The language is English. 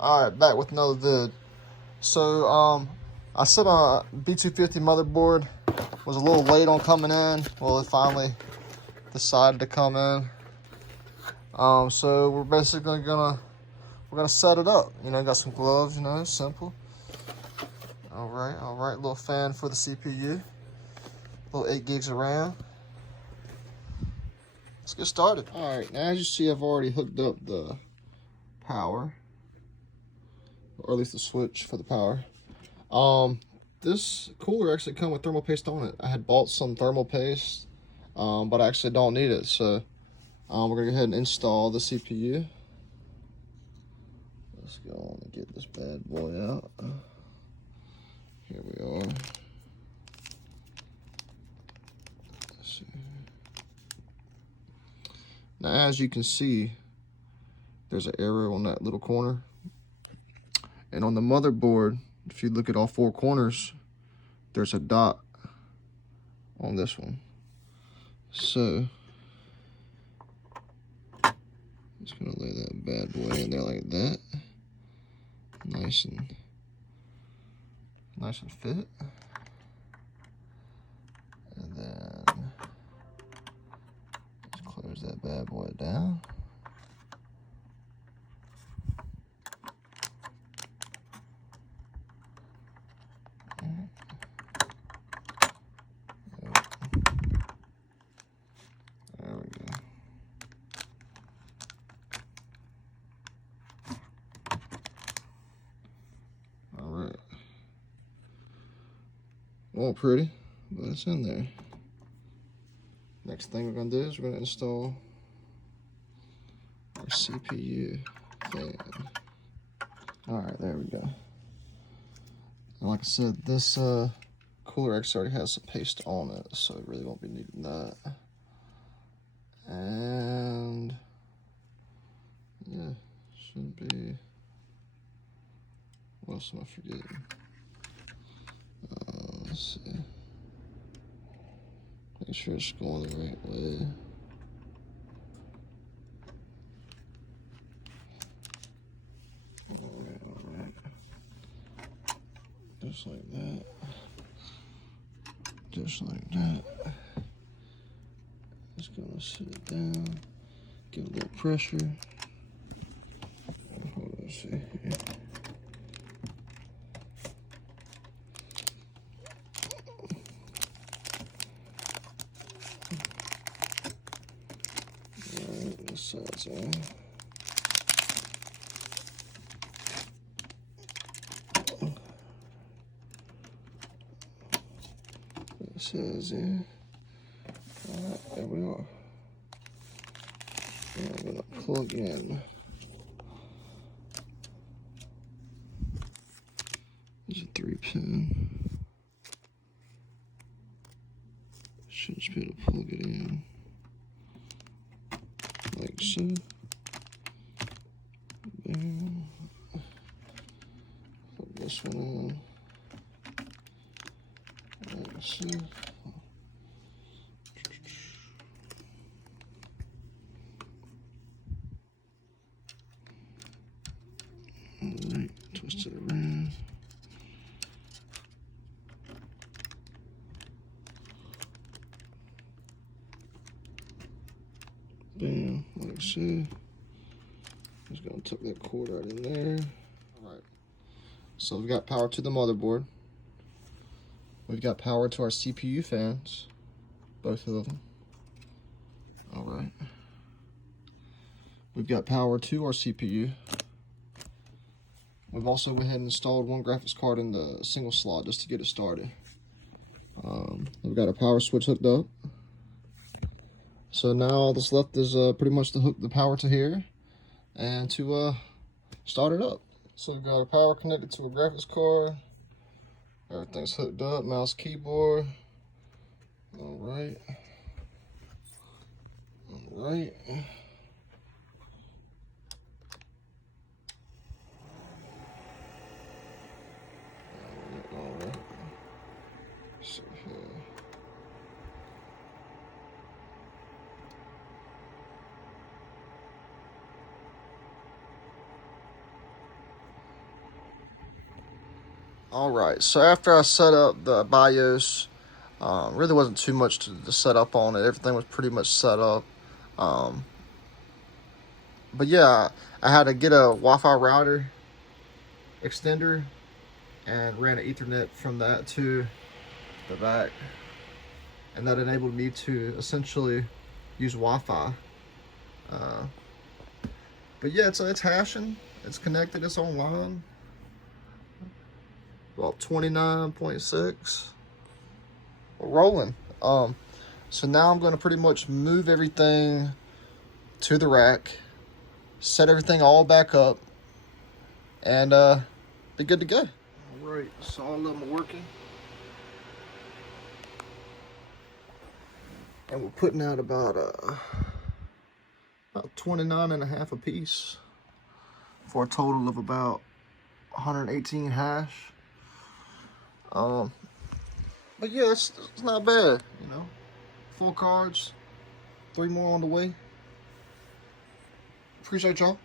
Alright, back with another vid. So, I said my B250 motherboard was a little late on coming in. Well, it finally decided to come in. So we're basically gonna set it up. You know, got some gloves, you know, simple. Alright, little fan for the CPU. Little 8 gigs of RAM. Let's get started. Alright, now as you see, I've already hooked up the power. Or at least the switch for the power. This cooler actually comes with thermal paste on it. I had bought some thermal paste, but I actually don't need it. So we're gonna go ahead and install the CPU. Let's go on and get this bad boy out. Here we are. Let's see. Now, as you can see, there's an arrow on that little corner. And on the motherboard, if you look at all 4 corners, there's a dot on this one. So, just gonna lay that bad boy in there like that. Nice and fit. And then just close that bad boy down. There we go. All right. All pretty, but it's in there. Next thing we're gonna do is we're gonna install our CPU fan. All right, there we go. And like I said, this cooler actually already has some paste on it, so it really won't be needing that. And yeah, should be. What else am I forgetting? Let's see. Make sure it's going the right way. All right. Just like that. Just like that. Just gonna sit it down. Give it a little pressure. Hold on, see here. Alright, this side's on. It says in. Alright, there we are. And I'm gonna plug in. There's a 3-pin. Should just be able to plug it in. Like so. Bam. Plug this one in. Like so. Alright, twist it around. Bam, like so. Just gonna tuck that cord right in there. Alright, so we've got power to the motherboard. We've got power to our CPU fans, both of them. Alright. We've got power to our CPU. We've also went ahead and installed one graphics card in the single slot just to get it started. We've got our power switch hooked up. So now all that's left is pretty much to hook the power to here and to start it up. So we've got our power connected to a graphics card. Everything's hooked up, mouse, keyboard. All right. So here. All right, so after I set up the BIOS, really wasn't too much to set up on it. Everything was pretty much set up. But yeah, I had to get a Wi-Fi router extender and ran an Ethernet from that to the back. And that enabled me to essentially use Wi-Fi. But yeah, it's hashing, it's connected, it's online. About 29.6. We're rolling. So now I'm going to pretty much move everything to the rack, set everything all back up, and be good to go. All right, so all of them are working. And we're putting out about 29.5 a piece for a total of about 118 hash. But yeah, it's not bad, you know. 4 cards, 3 more on the way. Appreciate y'all.